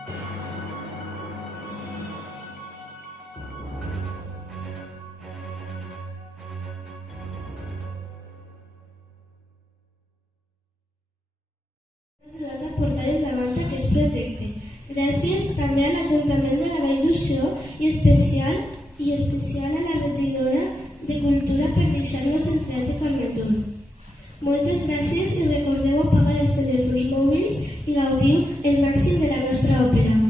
Ajudat a portar endavant aquest projecte. Gràcies també a l'Ajuntament de la Vall d'Uixó i especial a la regidora de Cultura per deixar-nos entrar de Farnatur. Moltes gràcies i recordeu apagar els telèfons mòbils i gaudiu el màxim de la nostra òpera.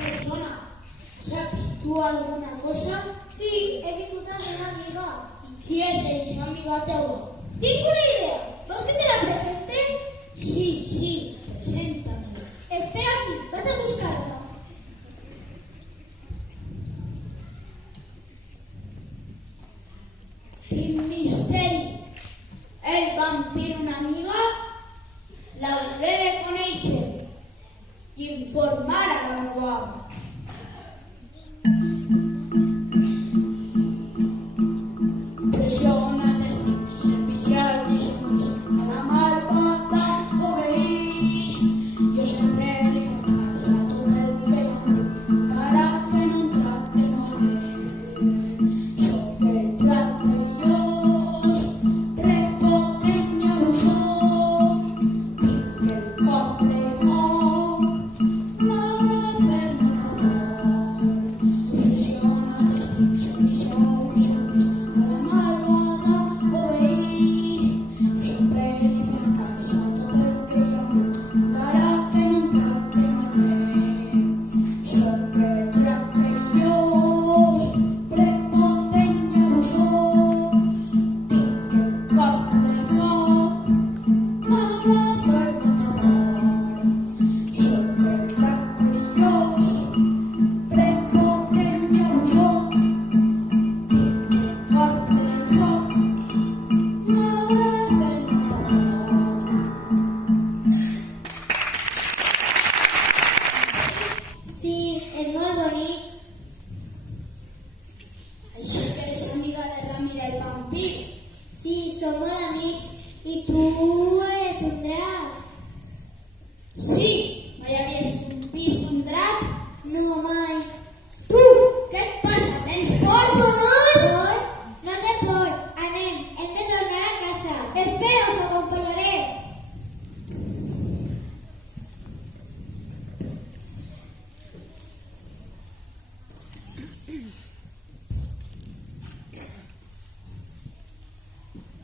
persona. Saps tu alguna cosa? Sí, he vingut a una amiga. I qui és eixa amiga teua? Tinc una idea. Vols que te la presente? Sí, presenta-me. Espera, sí, vaig a buscar-la. Quin misteri! El vampir una amiga? L'hauré de conèixer i informar a la meva ama. Pressiona destins, servicial, discurs, a la malvada obeeix. Jo sempre li faig cas a tot el que em diu, encara que no em tracte molt bé. Sóc el plat perillós, prepotent i abusós. Tinc el cor ple de foc, m'agrada fer-me tapar. Obsessiona destins, servicial, discurs, a la malvada obeeix. Jo sempre li faig cas a tot el que em diu, encara que no em tracte molt bé. Sóc el drac perillós, prepotent i abusós. Tinc el cor ple de foc, m'agrada fer-me tapar. Sóc el drac perillós, prepotent i abusós. Tinc el cor ple de foc, m'agrada fer-me tapar. Sí, és molt bonic. Així que eres amiga de Ramir el vampir. Sí, som molt amics. I tu eres un drac. Sí, mai havies vist un drac? No, mai. Tu, què et passa? Tens por? Por? No té por. Anem, hem de tornar a casa. Espera, us acompanyaré.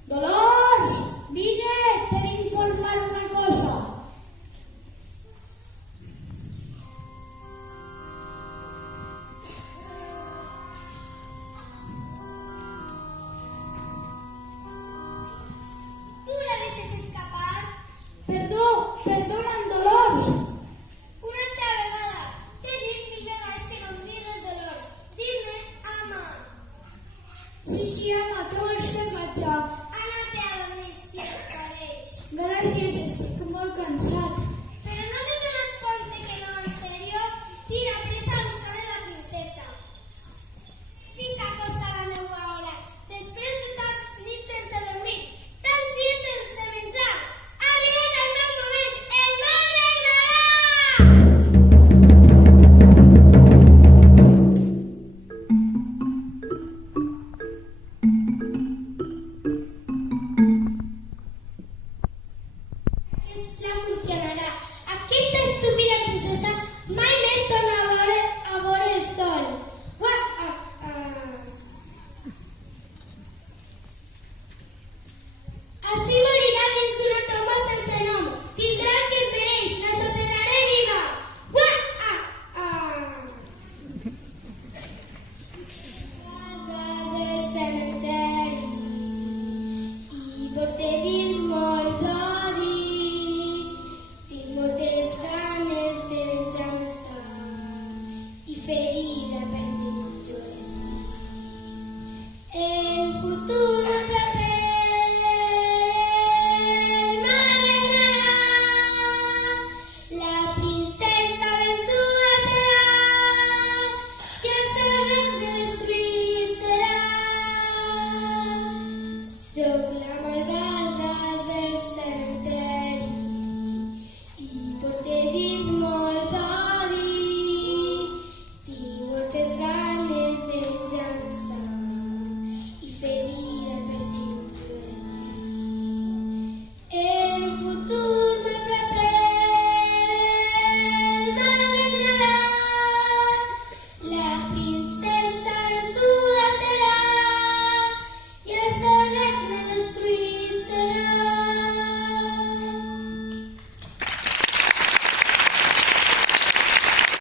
Dolors, vine, t'he d'informar una cosa. Tu la deixes escapar? Perdona'm, Dolors. Una altra vegada. T'he dit mil vegades que no em digues Dolors. Dis-me, ama. Sí, home, què vols que faci? Anar-te a dormir si et pareix. Gràcies, estic molt cansat. Però no t'has donat compte que no, en sèrio? Tira, pressa a buscar la princesa. Fins a costa la meua hora. Després de tants nits sense dormir, tants dies sense menjar, ha arribat el meu moment, el meu regnarà! Aquest pla funcionarà. Aquesta estúpida princesa mai més torna a veure el sol. Així morirà dins d'una tomba sense nom. Tindrà el que es mereix. La soterraré viva. Del cementeri i porté dins molt d'odi. Tinc moltes ganes de venjança i ferir